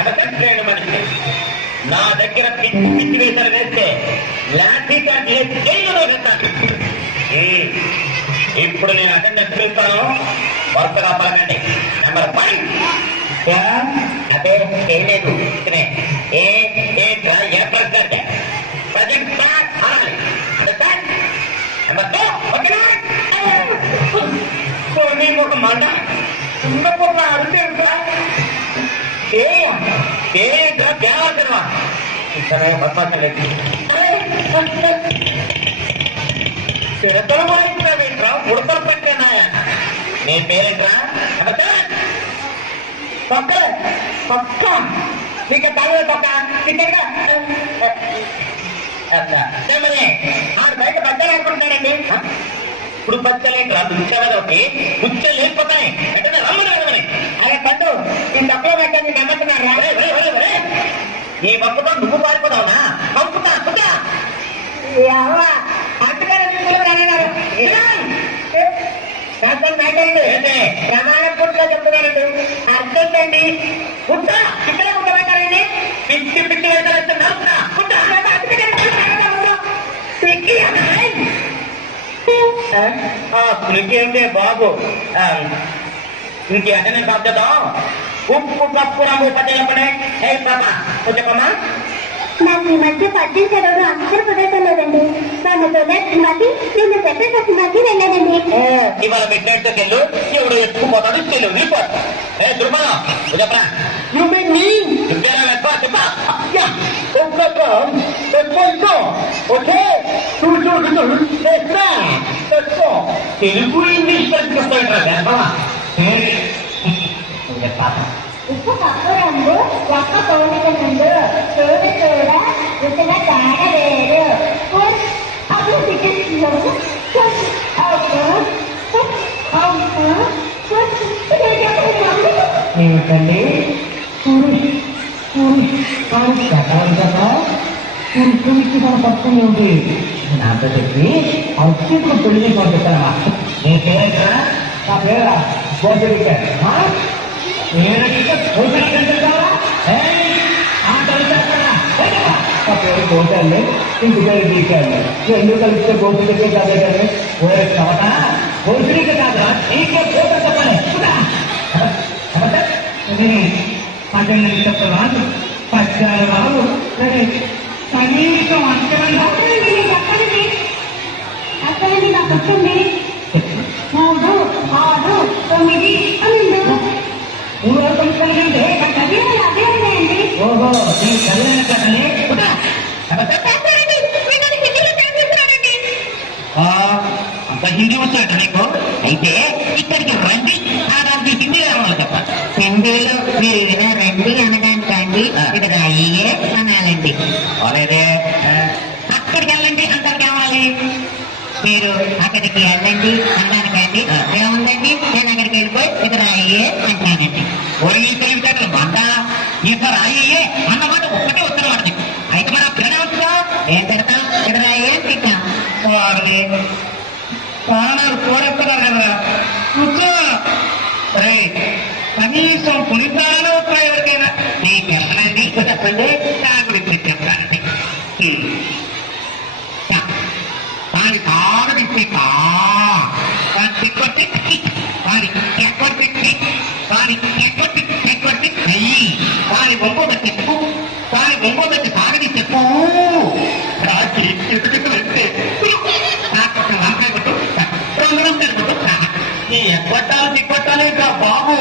అసలు మనిషి నా దగ్గర పిచ్చి పిచ్చి వేసాలు వేస్తే లాఠీ జైలులో వేస్తాను. ఇప్పుడు నేను అటెండెన్స్ చూస్తాను, వరుసగా పలకండి. నెంబర్ 1. అదే ఏం లేదు, ప్రజెంట్ నెంబర్ 2 ఒక మాట చిన్నప్పుడు అడిగేంట్రా దేవతనవా చిరతలు పోయింట్రా ఉడతలు పెట్టేనాయ. నీ పేరేంట్రా? పక్క పక్క నీకు తల పక్క ఆడు బయట బద్దలు అనుకుంటాడండి. ఇప్పుడు బద్దలేంట్రా దుచ్చవదోకి బుచ్చలు లేకపోతాయి అంటే రమ్మని. అరే పండు ఈ తప్పులో పెట్ట నేను నమ్ముతున్నారా? నీ పప్పుతో నువ్వు పారిపోతావునా? పంపుతా ప్రమాణ పూర్తిగా చెప్తున్నారండి. అర్థండి పుట్ట ఇక్కడ పెట్టాలండి. పిచ్చి పిచ్చి ఇంకేంటే బాబు ఇంకే అటెండెన్స్ ఆపుతాం. ఉప్పు పప్పు రంగు పట్టేపడే కొంచెమమ్మా. నాకు ఈ మధ్య పద్యం చదవడం అక్షర కుదరలేదండి. నన్ను తొలగి నిన్ను పెట్టేసరికి వెళ్ళానండి. ఇవాళ పెట్టినట్టు తెలు ఎవడు ఎక్కుపోతాడు తెలియదు. దుర్మా చెప్పరా తెలుగు ఇంగ్లీష్ పరిస్థితి. ఉప్పు పప్పు రంగు ఒక్క పోలిక ముందు తోడు కూడా రుచిగా తేడా వేరు. అప్పుడు ఏమిటండి పురుషుడికి మన పక్కన ఏమిటి నాతో చెప్పి అత్యంత పెళ్లి పంపిస్తారా? నీ పేరు నా పేరా గోపిక. నేను ఆ పేరు గోటాలి, ఇంటి పేరు గీకాలి. ఎందుకు కలిస్తే గోపికే కాదే కానీ ఓరే చవట గోపిక కాదా నీకే పోత చెప్పాలి. అటెండెన్స్ చెప్పరాదు, పద్యాలు రాదు, కనీసం అంతమంది అక్కడండి నాకు వచ్చింది 3, 6, 9, 12. ఓహో నీ చదివిన కథలే అంత హిందీ వచ్చాట నీకు? అయితే ఇక్కడికి రండి, దానికి హిందీ రావాలి చెప్పాలి. హిందీలో మీరు రండి అనడానికండి ఇక్కడ అయ్యే అనాలండి. అలాగే అక్కడికి వెళ్ళండి అంతకు కావాలి. మీరు అక్కడికి వెళ్ళండి అనడానికండి ఏముందండి, నేను అక్కడికి వెళ్ళిపోయి ఇక్కడ అయ్యే అంటానండి. ఒరి తెలివితేటలు మంట ఇక్కడ అయ్యే అన్నమాట ఒక్కటే వస్తున్నమాట. అయితే మన పిల్లలు వస్తుందా? ఏం పెడతాం? ఇక్కడ అయ్యే తింటాం. వారిని ప్రాణాలు కోరేస్తున్నారు కదా కూర్చో. సరే కనీసం పులిపాలను వస్తాయి ఎవరికైనా. నీకు ఎక్కడండి చెప్పండి, నా గురించి చెప్పాలండి. వారి కారు తిప్పి తిప్పొట్టి వారి ఎక్కొట్టి వారి ఎక్కొట్టి ఎక్కొట్టి అయ్యి వారి బొమ్మ చెప్పు, వారి బొమ్మ పెట్టి సాగని చెప్పు. రాత్రి వెళ్తే వంకాయ కొట్టు, రంగు కొట్టు. ఈ ఎక్కొట్టాలు తిక్కొట్టాలి ఇంకా బాబు.